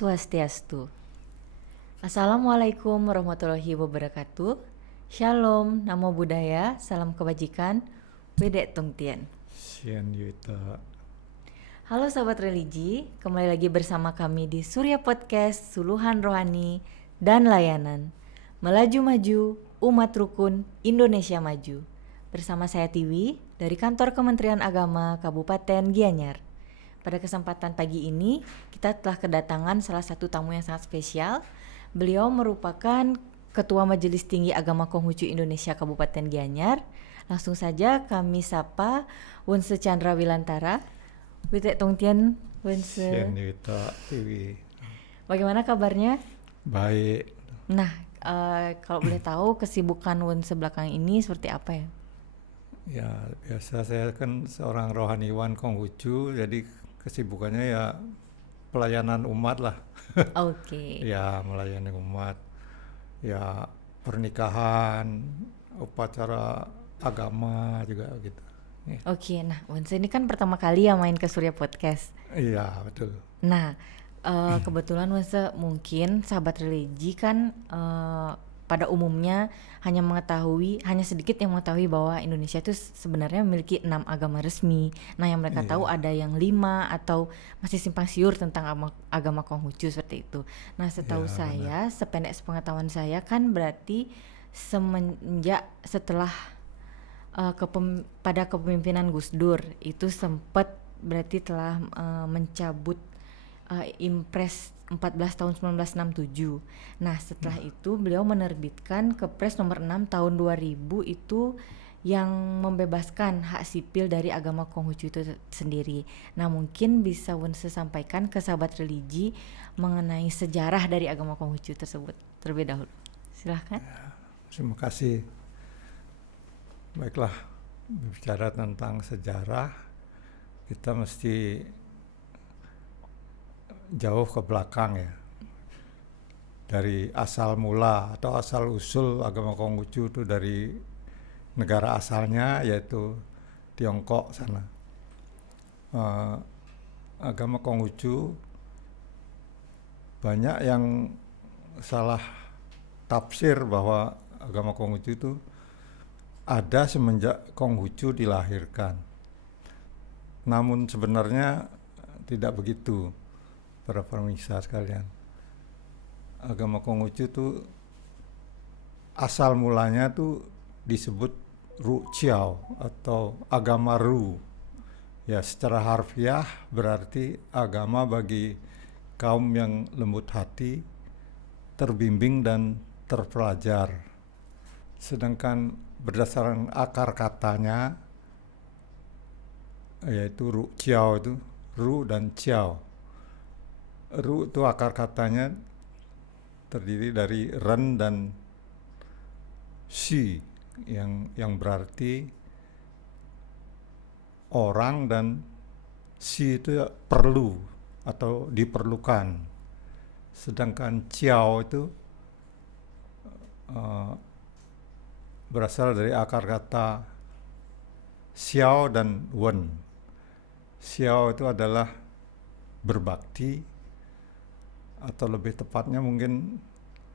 Swastiastu. Assalamualaikum warahmatullahi wabarakatuh. Shalom, namo buddhaya, salam kebajikan, wedek tongtien. Sian Yuta. Halo sahabat religi, kembali lagi bersama kami di Surya Podcast, Suluhan Rohani dan Layanan. Melaju maju, umat rukun, Indonesia maju. Bersama saya Tiwi dari Kantor Kementerian Agama Kabupaten Gianyar. Pada kesempatan pagi ini, kita telah kedatangan salah satu tamu yang sangat spesial. Beliau merupakan Ketua Majelis Tinggi Agama Konghucu Indonesia Kabupaten Gianyar. Langsung saja kami sapa Wonse Chandra Wilantara. Witek Tongtien, Wonse. Sian Yuta TV. Bagaimana kabarnya? Baik. Nah, kalau boleh tahu kesibukan Wonse belakang ini seperti apa ya? Ya, biasa saya kan seorang rohaniwan Konghucu, jadi kesibukannya ya pelayanan umat lah. Oke. Ya, melayani umat. Ya, pernikahan, upacara agama juga gitu. Ya. Oke, nah Wonse ini kan pertama kali ya main ke Surya Podcast. Iya, betul. Nah, kebetulan Wonse mungkin sahabat religi kan pada umumnya hanya sedikit yang mengetahui bahwa Indonesia itu sebenarnya memiliki 6 agama resmi. Nah, yang mereka tahu ada yang 5 atau masih simpang siur tentang agama Konghucu seperti itu. Nah, setahu Ya, saya, sependek sepengetahuan saya kan berarti setelah pada kepemimpinan Gus Dur itu sempat berarti telah mencabut Impres 14 tahun 1967. Nah, setelah itu beliau menerbitkan Kepres nomor 6 tahun 2000 itu yang membebaskan hak sipil dari agama Konghucu itu sendiri. Nah, mungkin bisa Wonse sampaikan ke sahabat religi mengenai sejarah dari agama Konghucu tersebut terlebih dahulu. Silahkan. Terima kasih. Baiklah, bicara tentang sejarah, kita mesti jauh ke belakang ya. Dari asal mula atau asal usul agama Konghucu itu dari negara asalnya yaitu Tiongkok sana. Agama Konghucu banyak yang salah tafsir bahwa agama Konghucu itu ada semenjak Konghucu dilahirkan. Namun sebenarnya tidak begitu, para pemirsa sekalian. Agama Konghucu itu asal mulanya tuh disebut Ru Chiao atau agama Ru. Ya, secara harfiah berarti agama bagi kaum yang lembut hati, terbimbing dan terpelajar. Sedangkan berdasarkan akar katanya yaitu Ru Chiao itu Ru dan Chiao. Ru itu akar katanya terdiri dari ren dan shi yang berarti orang, dan shi itu perlu atau diperlukan. Sedangkan ciao itu berasal dari akar kata xiao dan wen. Xiao itu adalah berbakti, atau lebih tepatnya mungkin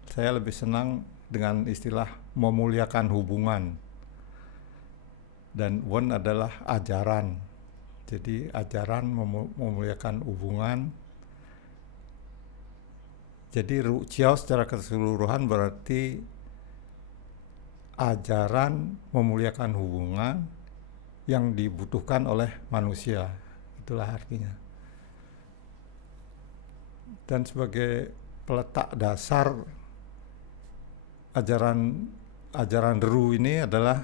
saya lebih senang dengan istilah memuliakan hubungan. Dan wen adalah ajaran. Jadi ajaran memuliakan hubungan. Jadi Ru Chiao secara keseluruhan berarti ajaran memuliakan hubungan yang dibutuhkan oleh manusia. Itulah artinya. Dan sebagai peletak dasar ajaran Ru ini adalah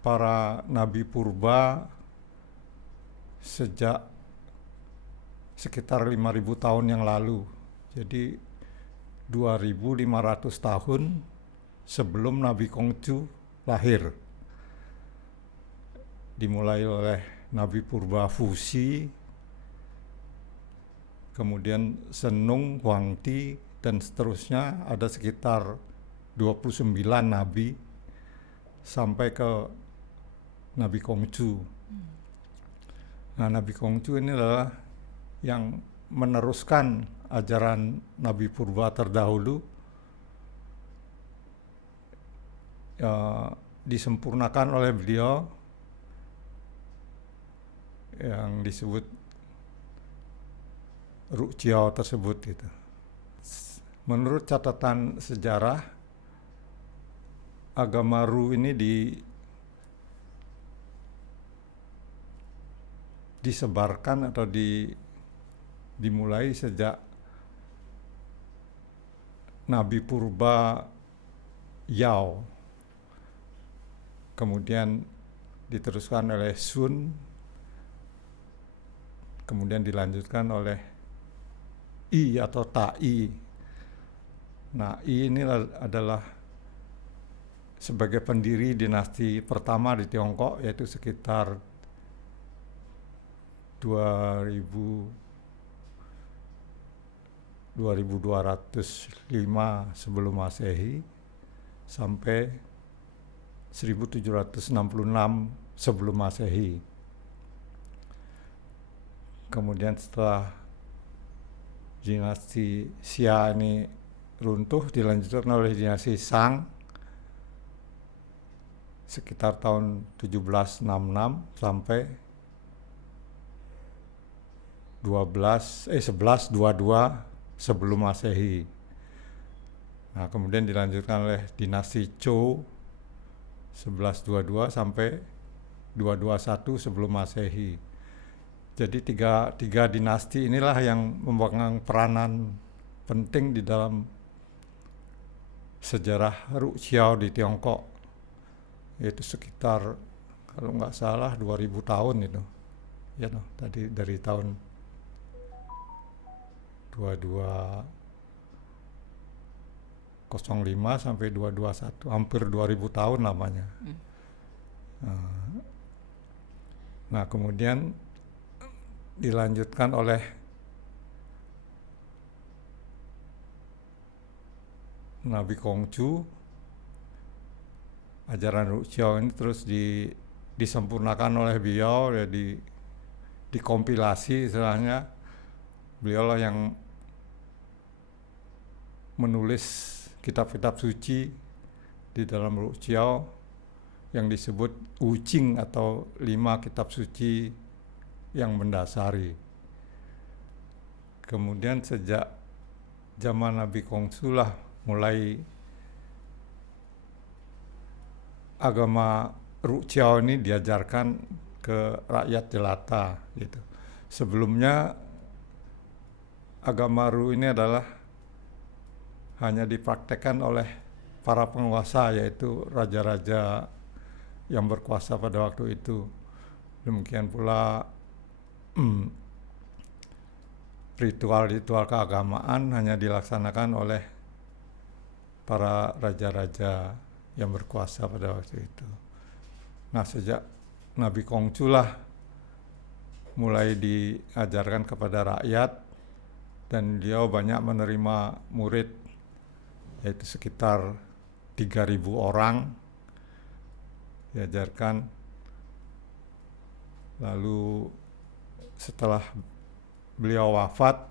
para nabi purba sejak sekitar 5.000 tahun yang lalu. Jadi 2.500 tahun sebelum Nabi Konghucu lahir. Dimulai oleh Nabi Purba Fuxi, kemudian Senung, Huangti, dan seterusnya, ada sekitar 29 nabi sampai ke Nabi Konghucu. Nah, Nabi Konghucu ini adalah yang meneruskan ajaran Nabi Purba terdahulu, disempurnakan oleh beliau yang disebut Ru'jiao tersebut gitu. Menurut catatan sejarah, agama Ru ini disebarkan atau dimulai sejak Nabi Purba Yao, kemudian diteruskan oleh Sun, kemudian dilanjutkan oleh I atau Tai. Nah, I ini adalah sebagai pendiri dinasti pertama di Tiongkok, yaitu sekitar 2205 sebelum Masehi sampai 1766 sebelum Masehi. Kemudian setelah dinasti Xia ini runtuh, dilanjutkan oleh dinasti Shang sekitar tahun 1766 sampai 1122 sebelum Masehi. Nah, kemudian dilanjutkan oleh dinasti Zhou 1122 sampai 221 sebelum Masehi. Jadi tiga dinasti inilah yang memegang peranan penting di dalam sejarah Ru'jiao di Tiongkok, yaitu sekitar kalau nggak salah 2000 tahun itu, ya no, tadi dari tahun 2205 sampai 221, hampir 2000 tahun lamanya. Nah, kemudian dilanjutkan oleh Nabi Kongcu. Ajaran Ru'jiao ini terus disempurnakan oleh beliau, ya, dikompilasi istilahnya. Beliau lah yang menulis kitab-kitab suci di dalam Ru'jiao yang disebut Wuqing atau 5 kitab suci yang mendasari. Kemudian sejak zaman Nabi Kongcu lah mulai agama Ru'jiao ini diajarkan ke rakyat jelata gitu. Sebelumnya agama Ru ini adalah hanya dipraktekkan oleh para penguasa, yaitu raja-raja yang berkuasa pada waktu itu. Demikian pula ritual-ritual keagamaan hanya dilaksanakan oleh para raja-raja yang berkuasa pada waktu itu. Nah, sejak Nabi Kongcu lah mulai diajarkan kepada rakyat, dan beliau banyak menerima murid, yaitu sekitar 3.000 orang diajarkan. Lalu setelah beliau wafat,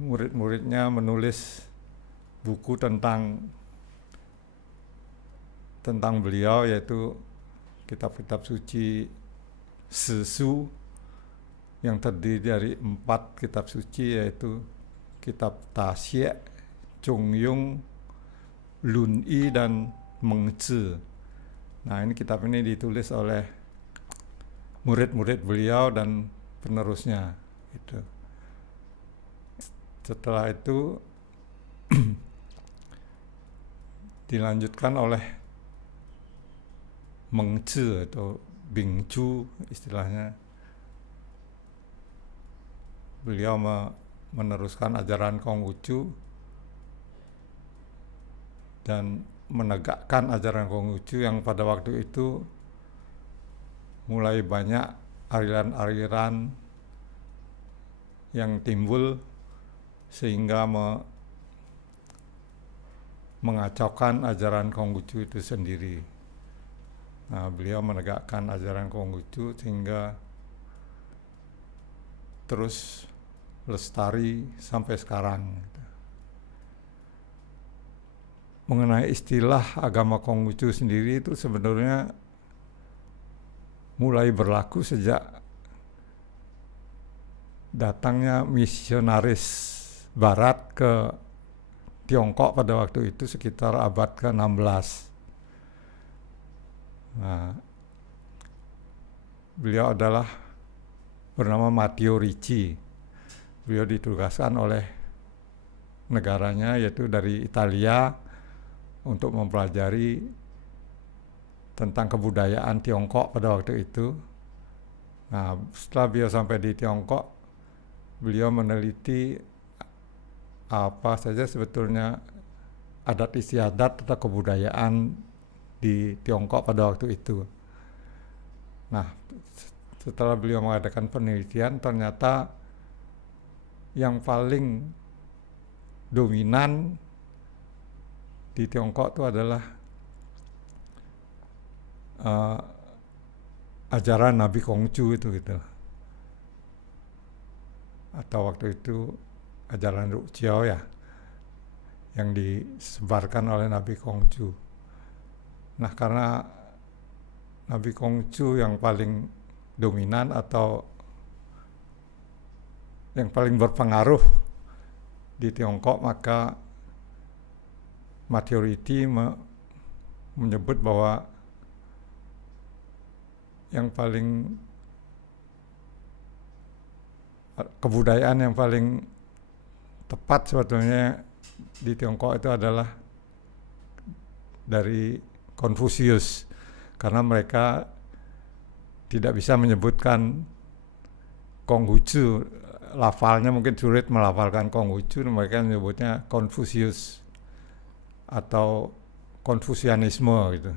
murid-muridnya menulis buku tentang beliau, yaitu kitab-kitab suci Sisu yang terdiri dari 4 kitab suci, yaitu kitab Taxie, Zhongyong, Lunyi, dan Mengzi. Nah, ini kitab ini ditulis oleh murid-murid beliau dan penerusnya itu. Setelah itu dilanjutkan oleh Mengzi atau Bingju istilahnya. Beliau meneruskan ajaran Konghucu dan menegakkan ajaran Konghucu yang pada waktu itu mulai banyak aliran-aliran yang timbul sehingga mengacaukan ajaran Konghucu itu sendiri. Nah, beliau menegakkan ajaran Konghucu sehingga terus lestari sampai sekarang. Mengenai istilah agama Konghucu sendiri itu sebenarnya mulai berlaku sejak datangnya misionaris Barat ke Tiongkok pada waktu itu sekitar abad ke-16. Nah, beliau adalah bernama Matteo Ricci. Beliau ditugaskan oleh negaranya, yaitu dari Italia, untuk mempelajari tentang kebudayaan Tiongkok pada waktu itu. Nah, setelah beliau sampai di Tiongkok, beliau meneliti apa saja sebetulnya adat istiadat atau kebudayaan di Tiongkok pada waktu itu. Nah, setelah beliau mengadakan penelitian, ternyata yang paling dominan di Tiongkok itu adalah ajaran Nabi Konghucu itu gitu. Atau waktu itu ajaran Ruqiao ya, yang disebarkan oleh Nabi Konghucu. Nah, karena Nabi Konghucu yang paling dominan atau yang paling berpengaruh di Tiongkok, maka Matteo Ricci menyebut bahwa yang paling kebudayaan yang paling tepat sebetulnya di Tiongkok itu adalah dari Konfusius, karena mereka tidak bisa menyebutkan Konghucu, lafalnya mungkin sulit melafalkan Konghucu, mereka menyebutnya Konfusius atau Konfusianisme gitu.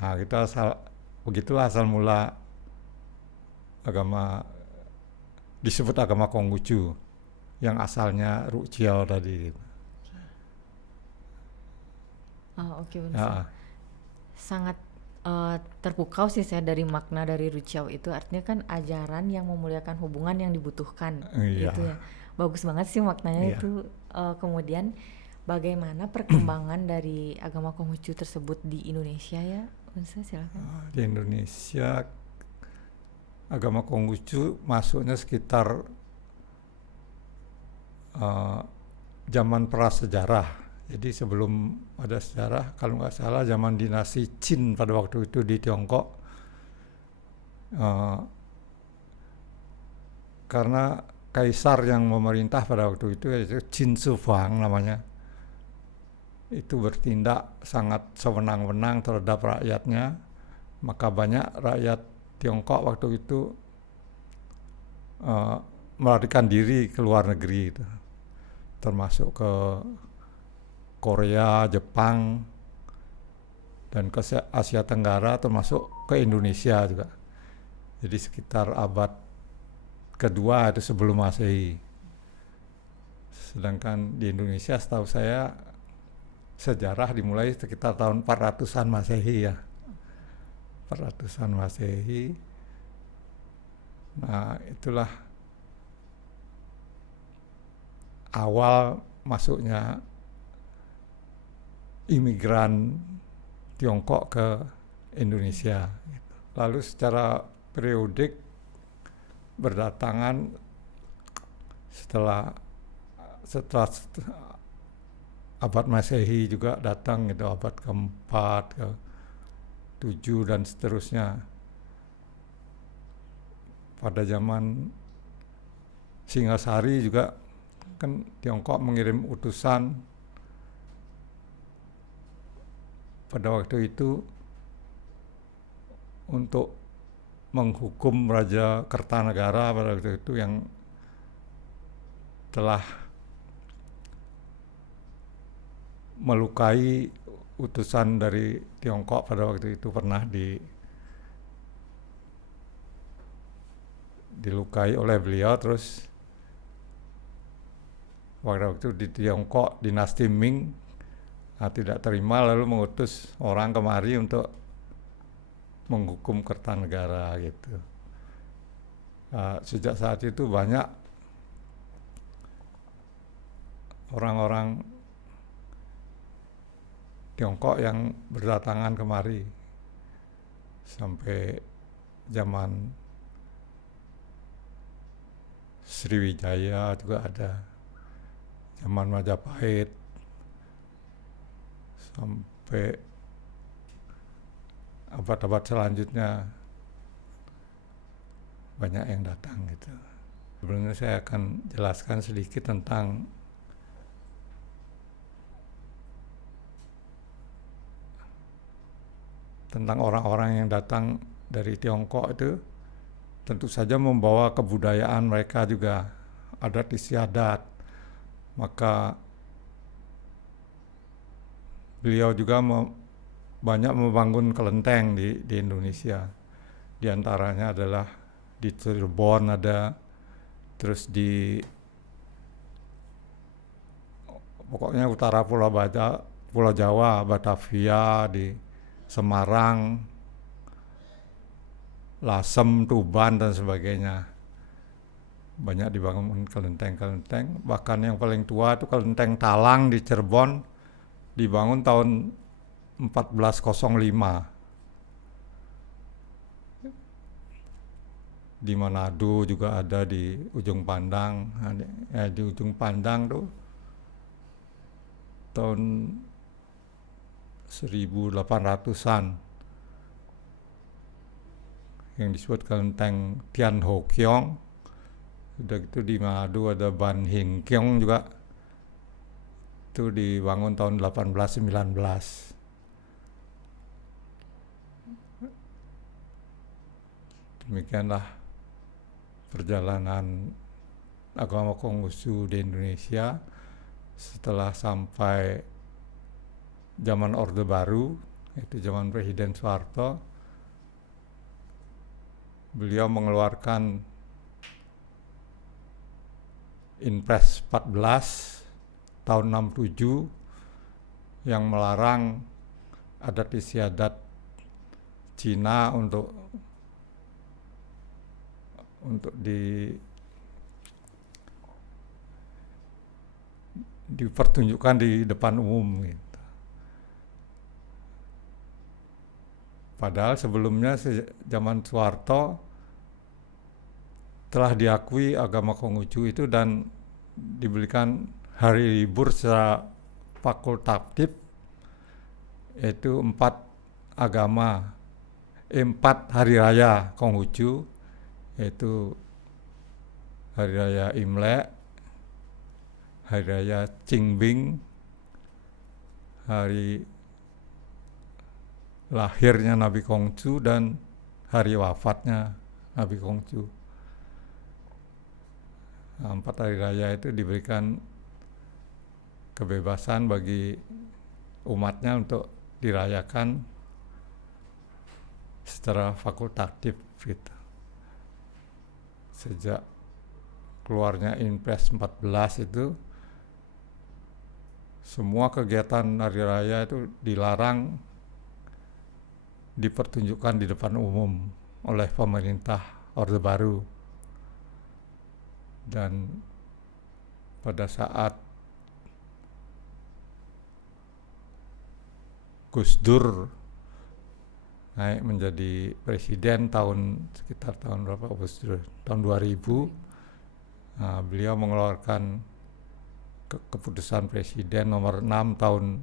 Nah, begitulah asal mula agama disebut agama Konghucu yang asalnya Ruqiao tadi gitu. Oke, benar. Sangat terpukau sih saya dari makna dari Ruqiao itu, artinya kan ajaran yang memuliakan hubungan yang dibutuhkan gitu ya. Bagus banget sih maknanya itu. Kemudian bagaimana perkembangan dari agama Konghucu tersebut di Indonesia ya? Unsa, silakan. Di Indonesia agama Konghucu masuknya sekitar zaman prasejarah. Jadi sebelum ada sejarah, kalau nggak salah zaman dinasti Qin pada waktu itu di Tiongkok, karena kaisar yang memerintah pada waktu itu yaitu Qin Shi Huang namanya, itu bertindak sangat sewenang-wenang terhadap rakyatnya, maka banyak rakyat Tiongkok waktu itu melarikan diri ke luar negeri itu, termasuk ke Korea, Jepang, dan ke Asia Tenggara, termasuk ke Indonesia juga. Jadi sekitar abad kedua itu sebelum Masehi. Sedangkan di Indonesia setahu saya sejarah dimulai sekitar tahun 400-an Masehi ya. 400-an Masehi. Nah, itulah awal masuknya imigran Tiongkok ke Indonesia. Lalu secara periodik berdatangan setelah abad Masehi juga datang gitu, abad keempat, ke-7 dan seterusnya. Pada zaman Singasari juga kan Tiongkok mengirim utusan pada waktu itu untuk menghukum Raja Kertanegara pada waktu itu yang telah melukai utusan dari Tiongkok pada waktu itu, pernah dilukai oleh beliau. Terus waktu itu di Tiongkok dinasti Ming tidak terima, lalu mengutus orang kemari untuk menghukum Kertanegara gitu. Sejak saat itu banyak orang-orang Tiongkok yang berdatangan kemari sampai zaman Sriwijaya juga ada, zaman Majapahit sampai abad-abad selanjutnya banyak yang datang gitu. Sebelumnya saya akan jelaskan sedikit tentang orang-orang yang datang dari Tiongkok itu tentu saja membawa kebudayaan mereka juga, adat istiadat. Maka beliau juga banyak membangun kelenteng di Indonesia. Di antaranya adalah di Cirebon ada, terus di pokoknya utara Pulau Jawa, Batavia, di Semarang, Lasem, Tuban dan sebagainya. Banyak dibangun kelenteng-kelenteng. Bahkan yang paling tua itu kelenteng Talang di Cirebon dibangun tahun 1405. Di Manado juga ada, di Ujung Pandang. Di Ujung Pandang tuh tahun 1800-an yang disebut kelenteng Tian Ho Kiong. Udah gitu di Manado ada Ban Hing Kiong juga, itu dibangun tahun 1819. Demikianlah perjalanan agama Konghucu di Indonesia. Setelah sampai zaman Orde Baru, yaitu zaman Presiden Soeharto, beliau mengeluarkan Inpres 14 tahun 67 yang melarang adat istiadat Cina untuk dipertunjukkan di depan umum gitu. Padahal sebelumnya zaman Soeharto telah diakui agama Konghucu itu dan diberikan hari libur secara fakultatif, yaitu 4 hari raya Konghucu, yaitu hari raya Imlek, hari raya Qingming, hari lahirnya Nabi Konghucu, dan hari wafatnya Nabi Konghucu. 4 hari raya itu diberikan kebebasan bagi umatnya untuk dirayakan secara fakultatif gitu. Sejak keluarnya Inpres 14 itu, semua kegiatan hari raya itu dilarang dipertunjukkan di depan umum oleh pemerintah Orde Baru. Dan pada saat Gus Dur naik menjadi presiden sekitar tahun berapa Gus Dur? Tahun 2000, beliau mengeluarkan keputusan presiden nomor 6 tahun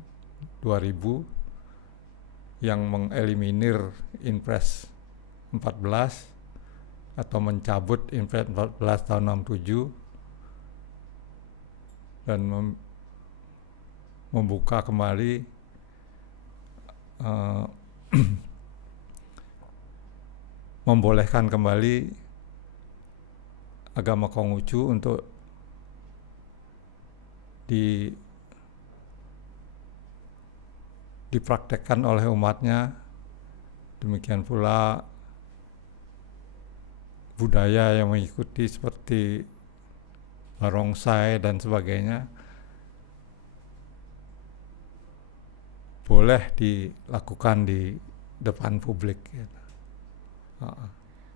2000 yang mengeliminir Inpres 14 atau mencabut Inpres 14 tahun 67 dan membuka kembali membolehkan kembali agama Konghucu untuk dipraktekkan oleh umatnya. Demikian pula budaya yang mengikuti seperti barongsai dan sebagainya boleh dilakukan di depan publik gitu.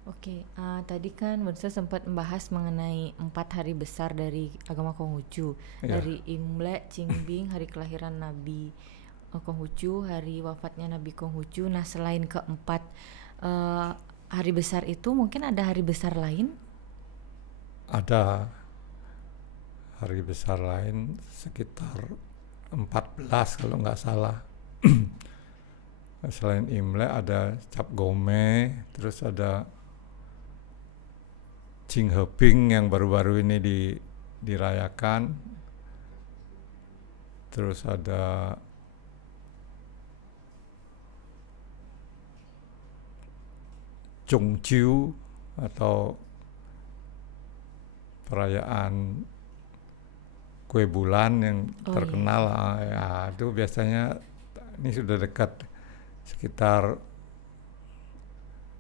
Oke, tadi kan Bonsa sempat membahas mengenai 4 hari besar dari agama Konghucu, Ya, dari Imlek, Qingming, hari kelahiran Nabi Konghucu, hari wafatnya Nabi Konghucu. Nah, selain keempat eh, hari besar itu, mungkin ada hari besar lain? ada hari besar lain sekitar 14 kalau nggak salah. Selain Imlek ada Cap Gome, terus ada Jingheping yang baru-baru ini dirayakan, terus ada Chongqiu atau perayaan kue bulan yang Oh, terkenal. Ya, itu biasanya ini sudah dekat, sekitar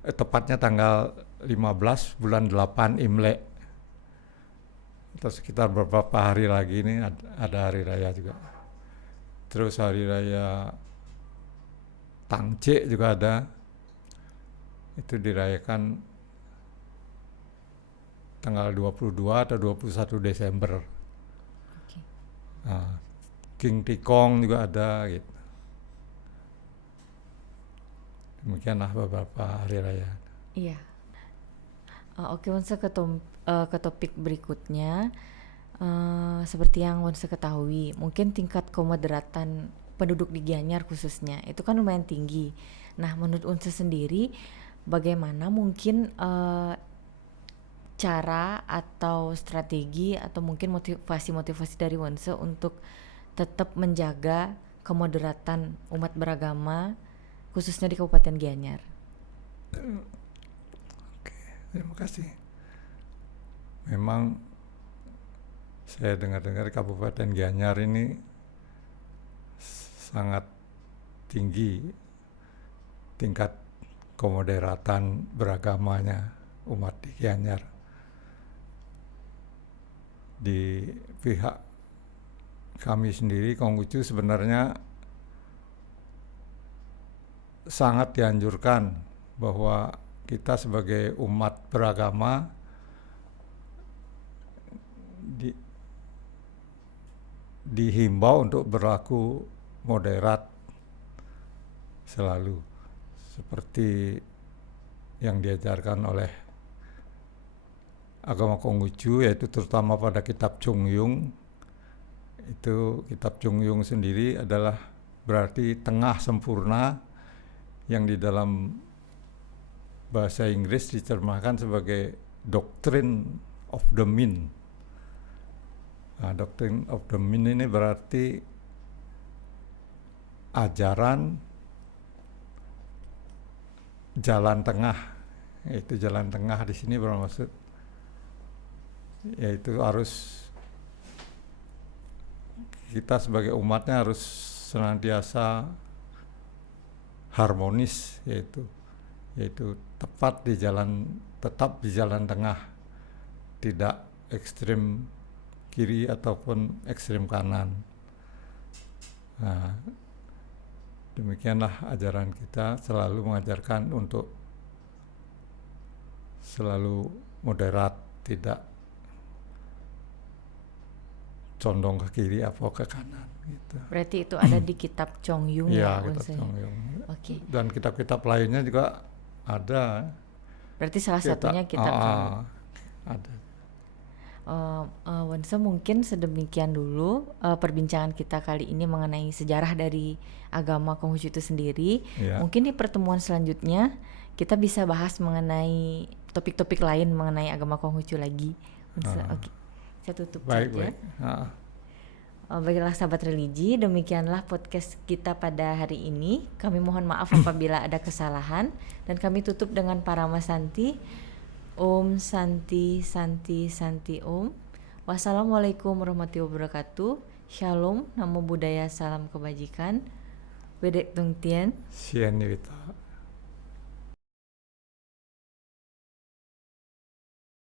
tepatnya tanggal 15 bulan 8 Imlek, atau sekitar beberapa hari lagi ini ada hari raya juga. Terus hari raya Tangce juga ada, itu dirayakan tanggal 22 atau 21 Desember. Oke. Nah, King Tikong juga ada gitu. Demikianlah beberapa hari raya. Iya. Oke, Bonsa ke topik berikutnya. Seperti yang Bonsa ketahui, mungkin tingkat kemoderatan penduduk di Gianyar khususnya itu kan lumayan tinggi. Nah, menurut Bonsa sendiri, bagaimana mungkin cara atau strategi atau mungkin motivasi dari Bonsa untuk tetap menjaga kemoderatan umat beragama khususnya di Kabupaten Gianyar? Oke, terima kasih. Memang saya dengar-dengar Kabupaten Gianyar ini sangat tinggi tingkat kemoderatan beragamanya umat di Gianyar. Di pihak kami sendiri, Konghucu, sebenarnya sangat dianjurkan bahwa kita sebagai umat beragama dihimbau untuk berlaku moderat selalu, seperti yang diajarkan oleh agama Konghucu, yaitu terutama pada kitab Chongyung. Itu kitab Chongyung sendiri adalah berarti tengah sempurna, yang di dalam bahasa Inggris diterjemahkan sebagai Doctrine of the Mean. Nah, Doctrine of the Mean ini berarti ajaran jalan tengah. Yaitu jalan tengah di sini bermaksud yaitu harus kita sebagai umatnya harus senantiasa harmonis, yaitu tetap di jalan tengah, tidak ekstrem kiri ataupun ekstrem kanan. Nah, demikianlah ajaran kita, selalu mengajarkan untuk selalu moderat, tidak condong ke kiri atau ke kanan gitu. Berarti itu ada di kitab Chongyung Ya, ya, kitab Bonsa? Chongyung. Oke. Dan kitab-kitab lainnya juga ada. Berarti salah satunya kitab Chongyung. Ada. Bonsa, mungkin sedemikian dulu perbincangan kita kali ini mengenai sejarah dari agama Konghucu itu sendiri. Ya. Mungkin di pertemuan selanjutnya kita bisa bahas mengenai topik-topik lain mengenai agama Konghucu lagi. Bonsa, oke. Saya tutup saja. Baik. Baiklah sahabat religi, demikianlah podcast kita pada hari ini. Kami mohon maaf apabila ada kesalahan, dan kami tutup dengan Parama Santi. Om Santi Santi Santi Om. Wassalamualaikum warahmatullahi wabarakatuh. Shalom, namo buddhaya, salam kebajikan. Wedek Tung Tien. Sien Wita.